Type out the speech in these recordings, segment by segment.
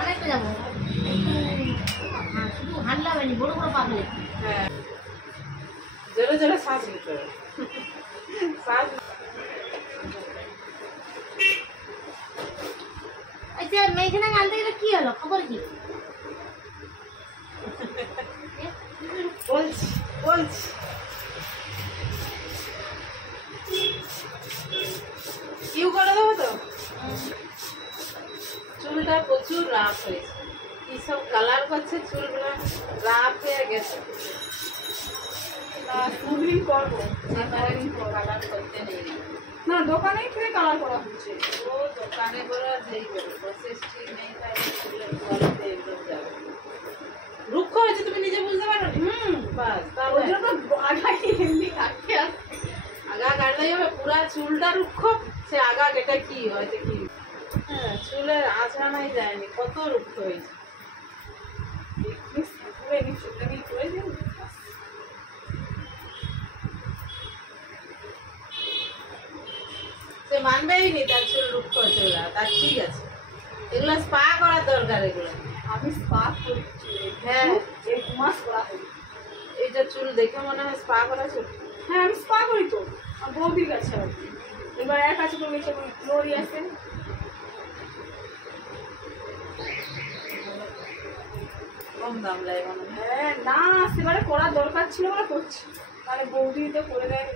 অনেকটা যাবো, শুধু হাঁটলে হবে না, বড় বড় পা ফেলে। হ্যাঁ, জোরে জোরে শ্বাস নিতে হবে। আচ্ছা, মেয়েখানে আনতে গেলে কি হলো, খবর কি? বলছি বলছি ইউ করে দেবো তো। চুলটা প্রচুর রাফ হয়েছে, কি সব কালার করছে, চুলগুলো রাফ হয়ে গেছে। দুদিন করবো, কালার করতে নেই না দোকানেই থেকে কালার করা হচ্ছে। ও দোকানে করে যেই করে প্রসেস ঠিক নেই, তাই চুলের কোয়ালিটি একদম যাবে। রুক্ষ হয়েছে, তুমি নিজে বুঝতে পারো? বাস, ওই জন্য তো আগায় এমনি কাটতে আসে। আগা কাটলেই হবে, পুরা চুলটা রুক্ষ, সে আগা কেটে কি হয়েছে কি। হ্যাঁ, চুলের আঁচড়ানাই যায়নি, কত রুক্ষ হয়েছে। সে মানবেই নি তার চুল রুক্ষ হয়েছে, ওরা তার ঠিক আছে। এগুলো স্পা করার দরকার, এগুলো। আমি স্পা করছি, হ্যাঁ, 1 মাস করা হলো। এই যে চুল দেখে মনে হয় স্পা করা চুল। হ্যাঁ আমি স্পা করি তো, আমার বৌদির কাছে আর কি। এবার এক কাছে করে গেছে, গ্লোরি আছে, কম দাম লাগে মনে হয়। হ্যাঁ না সেবারে করার দরকার ছিল বলে করছি, তাহলে বৌদি তো করে দেয়।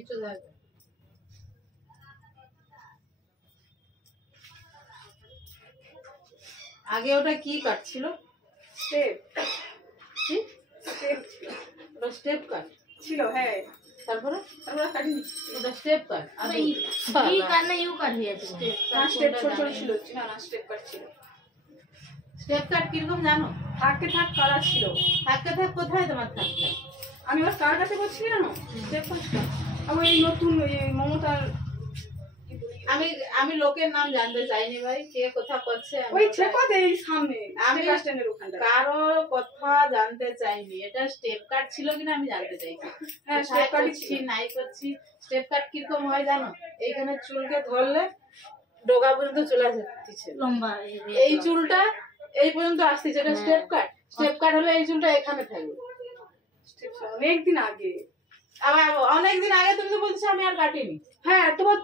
একটু থাকবে। আগে ওটা কি কাটছিল? স্টেপ, কি স্টেপ ছিল, ওটা স্টেপ কাট ছিল হ্যাঁ। তারপরে তারপরে কাটিনি, ওটা স্টেপ কাট। ই কাট না ইউ কাট হয়ে আছে। না স্টেপ ছোট ছোট ছিল, না না স্টেপ কাট ছিল। স্টেপ কাট কিরকম জানো? থাকতে থাক কালার ছিল। থাকতে থাক কোথায় তোমার থাকতে? আমি ওর কার কাছে করছি জানো, স্টেপ কাটটা আমার এই নতুন ওই মমতার, আমি লোকের নাম জানতে চাইনি ভাই, কে কথা করছে। ওই ছেপাতে এই সামনে আমি বাস স্ট্যান্ডের ওখানটা। কারো কথা জানতে চাইনি, এটা স্টেপ কাট ছিল কিনা আমি জানতে চাইছি। হ্যাঁ স্টেপ কাটই করছি ছিল। নাই করছি। স্টেপ কাট কিরকম হয় জানো? এইখানে চুলকে ধরলে ডগা পর্যন্ত চলে আসছে লম্বা এই চুলটা, এই পর্যন্ত আসছে, এটা স্টেপ কাট। স্টেপ কাট হলে এই চুলটা এখানে থাকবে। অনেকদিন আগে, আবার অনেকদিন আগে তুমি তো বলছো আমি আর কাটিনি। হ্যাঁ তোমার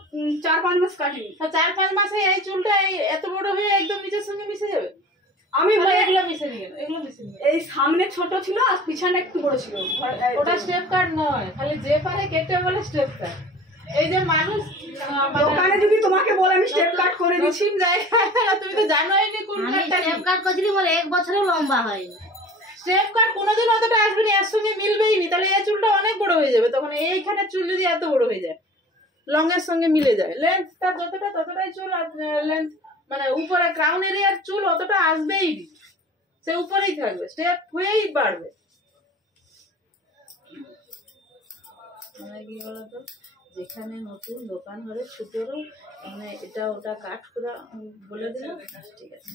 4-5 মাস কাটিনি। 4-5 মাসে এই চুলটা এই এত বড় হয়ে একদম নিচের সঙ্গে মিশে যাবে। আমি এগুলো মিশে নিয়ে গেল, এগুলো মিশে নিয়ে এই সামনে ছোট ছিল আর পিছনে একটু বড় ছিল। ওটা স্টেপ কাট নয়, খালি যে পারে কেটে বলে স্টেপ কাট। এই যে মানুষ দোকানে যদি তোমাকে বলে আমি স্টেপ কাট করে দিচ্ছি, জায়গায় তুমি তো জানোই নি কোন কাটটা। স্টেপ কাট করছিলি বলে 1 বছরেও লম্বা হয়নি। স্টেপ কাট কোনোদিন অতটা আসবে না, এর সঙ্গে মিলবেই নি, তাহলে এই চুলটা অনেক বড় হয়ে যাবে। তখন এইখানে চুল যদি এত বড় হয়ে যায়, লং এর সঙ্গে মিলে যায়, লেন্থ তার যতটা ততটাই চুল, লেন্থ মানে উপরে ক্রাউন এরিয়ার চুল অতটা আসবেই নি, সে উপরেই থাকবে, স্টেপ হয়েই বাড়বে। মানে কি বলতো, যেখানে নতুন দোকান হবে ছোটরও, মানে এটা ওটা কাট করে বলে দিল, ঠিক আছে,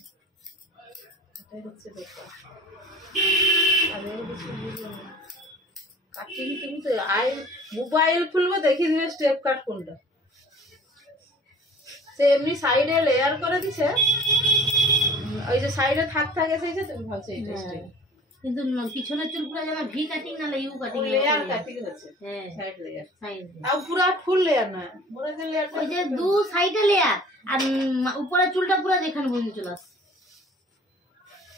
এটাই হচ্ছে ব্যাপার। আর কিছু বুঝলাম না, কাটিনি। তুমি তো মোবাইল খুলবো দেখিয়ে দিবে স্টেপ কাট কোনটা। সে এমনি সাইডে লেয়ার করে দিছে, ওই যে সাইডে থাক থাকে সেই যে তুমি ভাবছো এইটা স্টেপ, কিন্তু পিছনের চুল পুরো যেন ভি কাটিং না ইউ কাটিং, লেয়ার কাটিং হচ্ছে। হ্যাঁ সাইড লেয়ার, সাইড তাও পুরো ফুল লেয়ার না, পুরো যে লেয়ারটা ওই যে 2 সাইডে লেয়ার, আর উপরের চুলটা পুরো যেখানে পর্যন্ত চলে আসে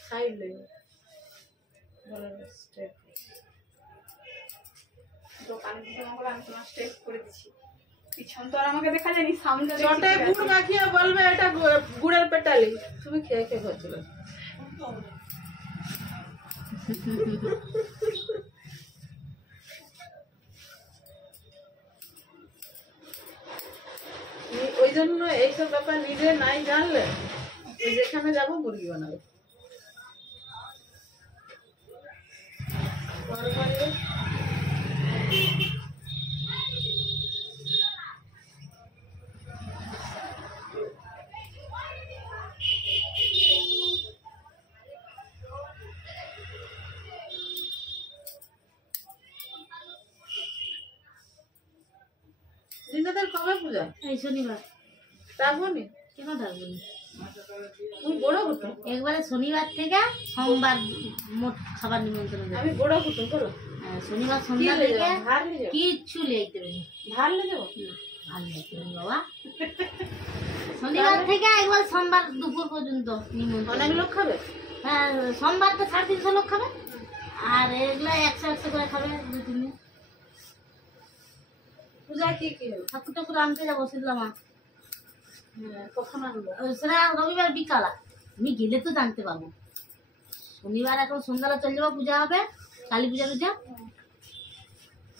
সাইড লেয়ার বলে স্টেপ। দোকানে দিতে আমাকে আমি তোমার স্টেপ করে দিচ্ছি। পিছন তো আর আমাকে দেখা যায়নি, সামনে চটে গুড় মাখিয়ে বলবে এটা গুড়ের পেটালি, তুমি খেয়ে খেয়ে করছিল। ওই জন্য এইসব ব্যাপার নিজে নাই জানলে ওই যেখানে যাবো মুরগি বানাবো। রিনাদের কবে পূজা? এই শনিবার। ডাকবনি? কেন ডাকবো না? তুমি বড় হতো? একবারে শনিবার থেকে সোমবার মোট খাবার নিমন্ত্রণ দেবে। আমি বড় হতো বলো। শনিবার সন্ধ্যা থেকে ধার নিয়ে যাবো? কিচ্ছু লেগে দেবে না। ধার নিয়ে যাবো? আর লেগে দেবে বাবা। শনিবার থেকে একবার সোমবার দুপুর পর্যন্ত নিমন্ত্রণ। অনেক লোক খাবে? হ্যাঁ, সোমবার তো 350 লোক খাবে, আর এগুলো 100 করে খাবে 2-3 দিন। পূজা কি কি হবে? ঠাকুর ঠাকুর আনতে যাবো শীতলা মা। কখন আনবো? সেটা রবিবার বিকালা, আমি গেলে তো জানতে পারবো। শনিবার এখন সন্ধ্যাবেলা চলে যাবো, পূজা হবে, কালী পূজা টুজা,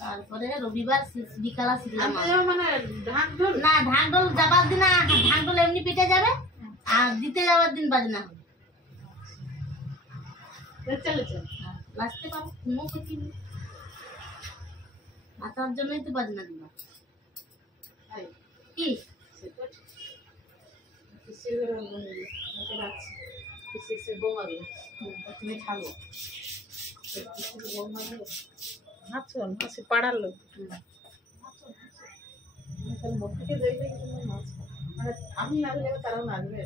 তারপরে রবিবার বিকালা শীতলা মা। মানে ঢাক ঢোল? না, ঢাক ঢোল যাবার দিন ঢাক ঢোল এমনি পিঠে যাবে, আর দিতে যাওয়ার দিন বাজনা হবে। চলে চলে লাস্টে পাবো কোনো কিছু নেই, মাথার জন্যই তো বাজনা দিবা। কি তুমি খাবো পাড়ার লোক মানে আমি না যাবো তারাও নাচবে।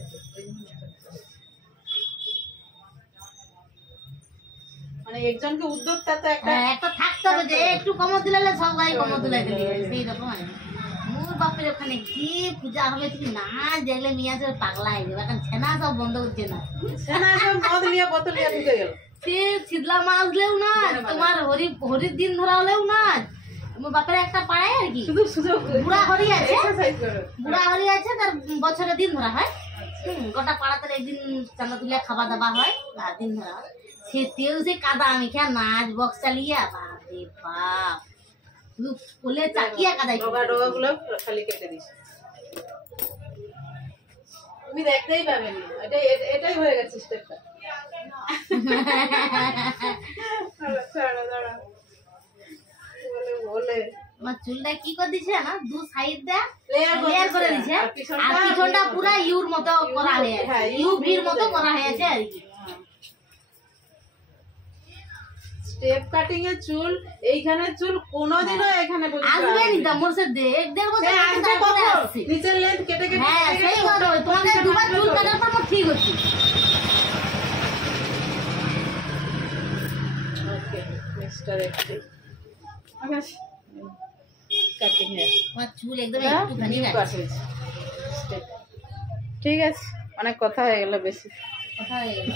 মানে একজনকে উদ্যোক্তা তো একটা একটা থাকতে হবে যে একটু কমত দিলে সবাই কমত দিলে সেই রকম আছে। মোর বাপের ওখানে কি পূজা হবে, তুমি নাচ দেখলে মিয়া সব পাগলা হয়ে যাবে। এখন ছেনা সব বন্ধ করছে না, সেনা সব মদ নিয়ে বোতল নিয়ে ঢুকে গেল। সে শীতলা মা আসলেও না, তোমার হরির দিন ধরা হলেও না। আমার বাপের একটা পাড়ায় আর কি শুধু সুযোগ বুড়া হরি আছে, এক্সারসাইজ করে। বুড়া হরি আছে, তার বছরে দিন ধরা হয়। গোটা পাড়াতে একদিন চাঁদা তুলে খাওয়া দাওয়া হয় আর দিন ধরা হয়। সেতেও সে কাদা মেখে নাচ বক্স চালিয়ে বাপরে বাপ, শুধু কোলে চাকিয়া কাদাই। ডগা ডগা গুলো খালি কেটে দিছে, তুমি দেখতেই পাবে না। এটাই হয়ে গেছে স্টেপটা। বলে আমার চুলটা কি করে দিছে না, দু সাইড দা লেয়ার লেয়ার করে দিছে, আর পিছনটা পুরা ইউর মতো করা হয়েছে, ইউ ভির মতো করা হয়েছে আর কি। স্টেপ কাটিং এর চুল, এইখানে চুল কোনোদিনও এখানে আসবে নি তা মোর সে 1.5 বছর আসবে কখন? নিচের লেন্থ কেটে কেটে হ্যাঁ সেই কথা, তোমাকে দুবার চুল কাটার পর ঠিক হচ্ছে। ওকে মিস্টার এক্সটি কাটিং এর আমার চুল একদম একটুখানি কাটে। ঠিক আছে, অনেক কথা হয়ে গেল বেশি। কথা হয়ে গেল।